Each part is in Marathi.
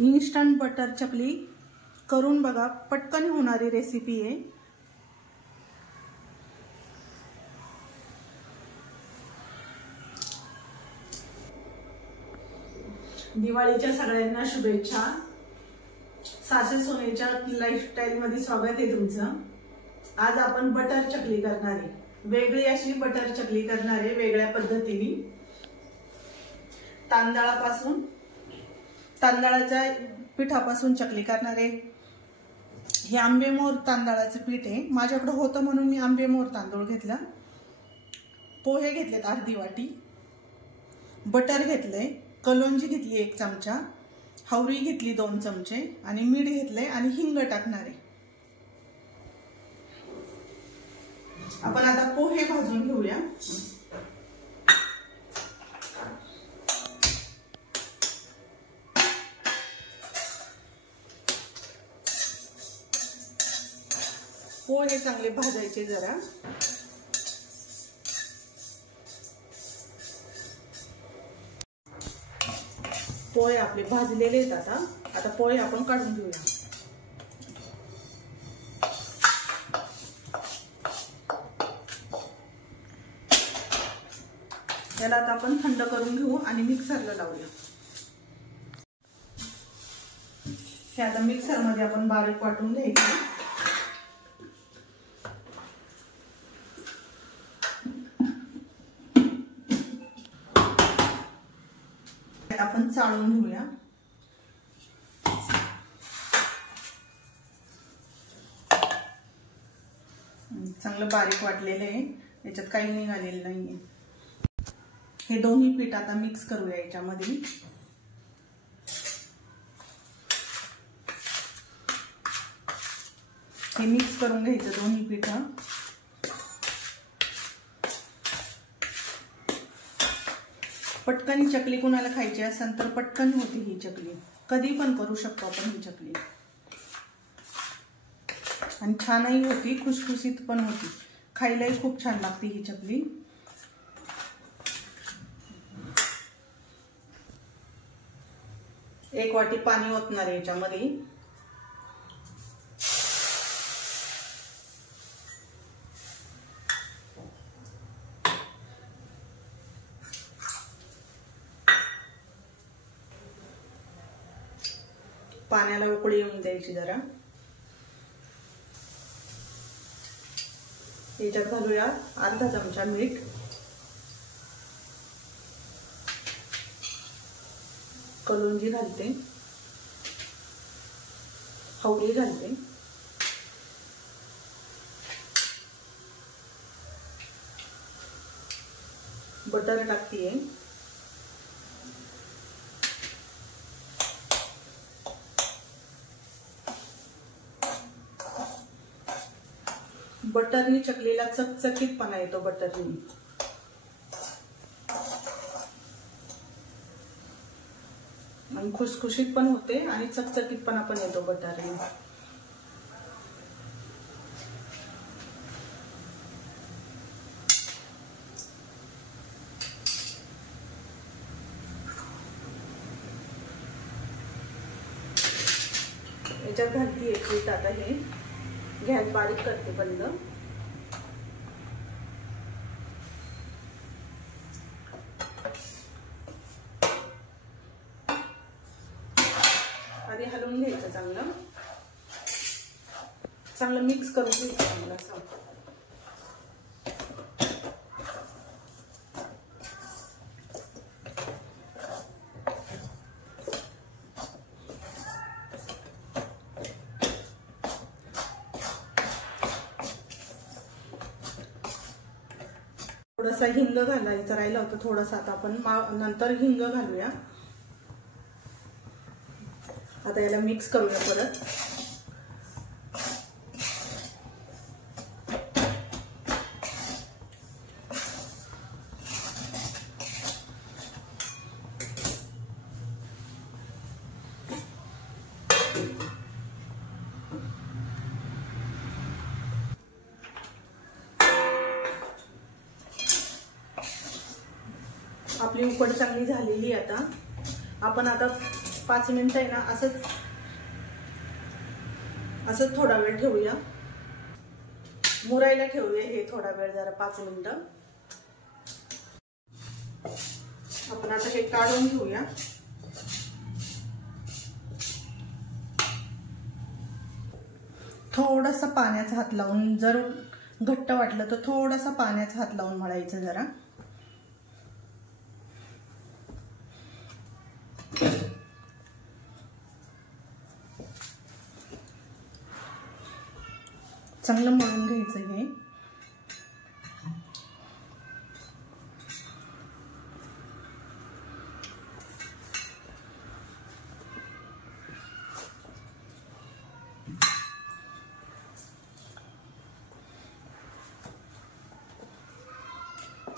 इन्स्टंट बटर चकली करून बघा, पटकन होणारी रेसिपी आहे। दिवाळीच्या सगळ्यांना शुभेच्छा। सासू सोनेच्या लाईफस्टाईल मध्ये स्वागत आहे तुमचं। आज आपण बटर चकली करणार आहे, वेगळी अशी बटर चकली करणार आहे, वेगळ्या पद्धतीने। तांदळाच्या पिठापासून चकली करणार आहे। हे आंबेमोहर तांदळाचं पीठ आहे, माझ्याकडे होतं म्हणून मी आंबेमोहर तांदूळ घेतला। पोहे घेतलेत अर्धी वाटी, बटर घेतले, कलोंजी घेतली 1 चमचा, हवरी घेतली 2 चमचे आणि मीठ घेतले आणि हिंग टाकणार आहे। आपण आता पोहे भाजून घेऊया। पोहे चांगले भाजायचे जरा। पोहे आपले भाजलेले आहेत। आता पोहे आपण काढून घेऊया। याला आता आपण थंड करून घेऊ आणि मिक्सरला लावूया। हे आता मिक्सर मध्ये आपण बारीक वाटून घ्यायचं। आपण चाळून घेऊया। चांगलं बारीक वाटलेलं आहे, याच्यात काही निघालेलं नाहीये। हे दोन्ही पीठ आता मिक्स करूया याच्यामध्ये। हे मिक्स करून घ्यायचं दोन्ही पीठ। पटकन चकली कोणाला खायची असेल तर पटकन होती ही चकली, कधी पण करू शकतो आपण ही चकली। आणि छानही होती, खुसखुशीत पण होती, खायलाही खूप छान लागते ही चकली। एक वाटी पाणी ओतणार आहे याच्यामध्ये। पाण्याला उकळी येऊन द्यायची जरा। याच्यात घालूया अर्धा चमचा मीठ, कलोंजी घालते, हवरी घालते, बटर टाकतीये, बटरनी चकलीला चकचकीतपणा येतो बटरनी। आणि खुसखुशीत पण होते आणि चकचकीतपणा पण येतो बटरनी। याच्यात घालतीये पीठ। आता हे गॅस बारीक करते बंद। आधी हलवून घ्यायचं, चांगलं मिक्स करून घ्यायचं चांगलं असं। थोडासा हिंग घालायचं राहिलं होतं थोडासा, आता आपण नंतर हिंग घालूया। आता याला मिक्स करूया परत। आपली उकड चांगली झालेली आता आपण 5 मिनिटं आहे ना असंच थोडा वेळ ठेवूया, मुरायला ठेवूया हे थोडा वेळ, जरा 5 मिनिटं. आपण आता हे काढून घेऊया. थोडासा पाण्याचा हात लावून, जर घट्ट वाटलं तर थोडासा पाण्याचा हात लावून मळायचं जरा. चांगलं मळून घ्यायचं हे.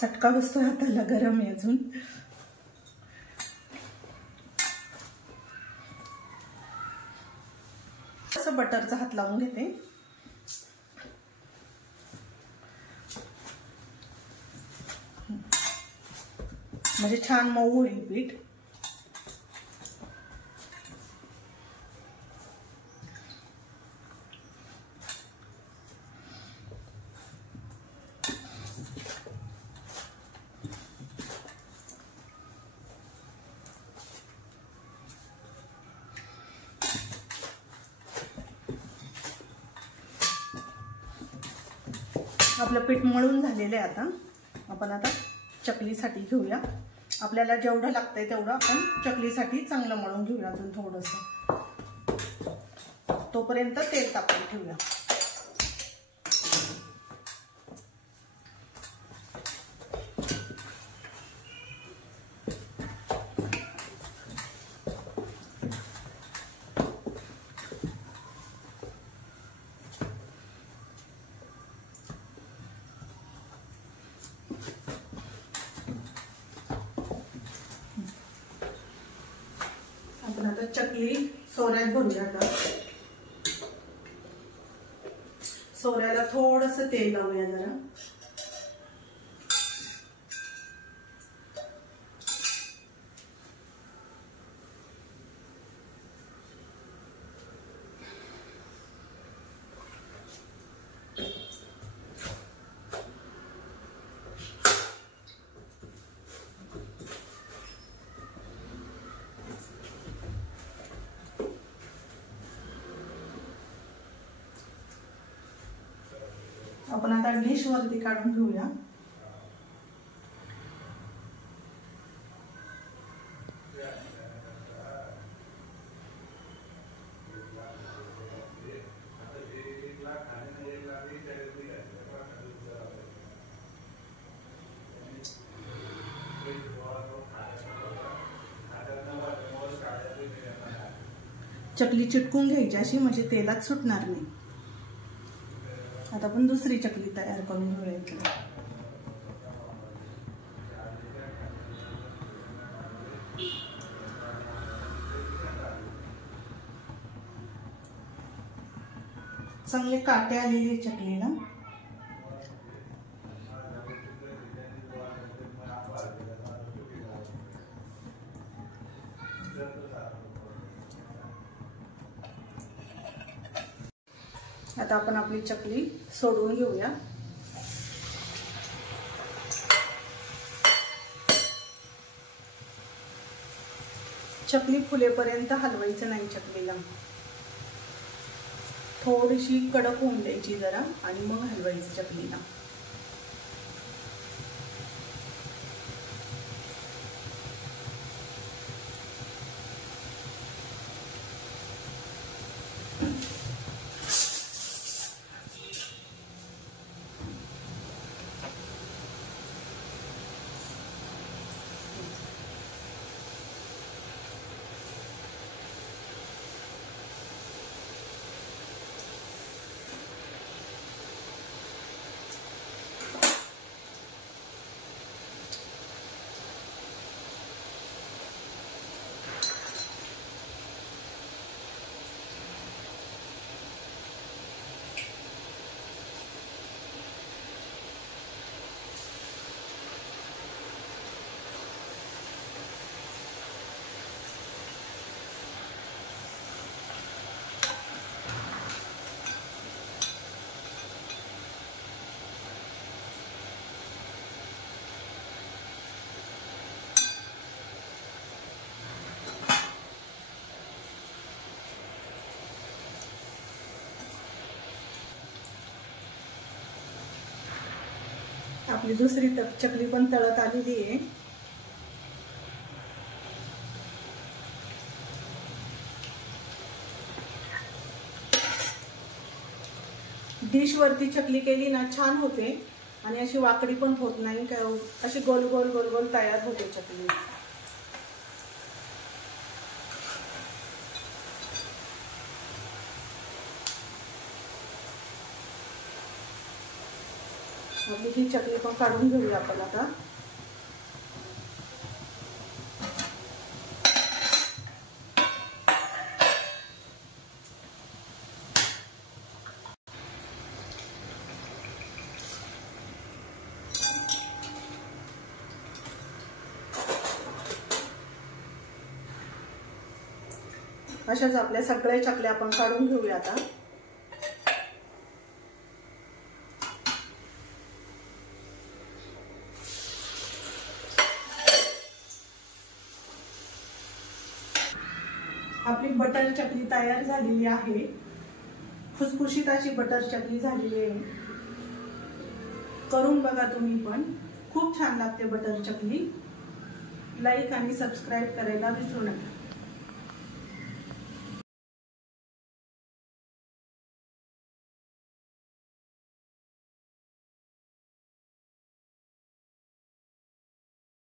चटका बसतोय हाताला, गरम आहे अजून. असं बटरचा हात लावून घेते. म्हणजे छान मऊ होईल पीठ. आपलं पीठ मळून झालेलं आहे. आपण आता चकलीसाठी घेऊया. आपल्याला जेवढं लागतंय तेवढं आपण चकलीसाठी चांगलं मळून घेऊया. अजून थोडंसं, तोपर्यंत तेल तापवून ठेवूया. आपण आता चकली सोऱ्यात भरूया. आता सोऱ्याला थोडंसं तेल लावूया जरा. आपण आता डिश वरती काढून घेऊया. चकली चिटकून घ्यायची अशी, म्हणजे तेलात सुटणार नाही. आता आपण दुसरी चकली तयार करून घेऊया. चांगले काटे आलेली चकलीला. आता आपण आपली चकली सोडून घेऊया. चकली फुलेपर्यंत हलवायचं नाही चकलीला. थोडीशी कडक होऊन द्यायची जरा, आणि मग हलवायचं चकलीला. आपली दुसरी चकली पण तळत आलेली आहे। डिश वरती चकली केली ना छान होते आणि अशी वाकडी पण होत नाही, काय अशी गोल गोल गोल गोल तयार होते चकली। आपली ही चकली पण काढून घेऊया आपण आता। अशाच आपल्या सगळ्या चकल्या आपण काढून घेऊया आता। आपली बटर चकली तयार झालेली आहे। खुसखुशीत अशी बटर चकली झालेली आहे। करून बघा तुम्ही पण, खूप छान लागते बटर चकली। लाईक आणि सबस्क्राईब करायला विसरू नका।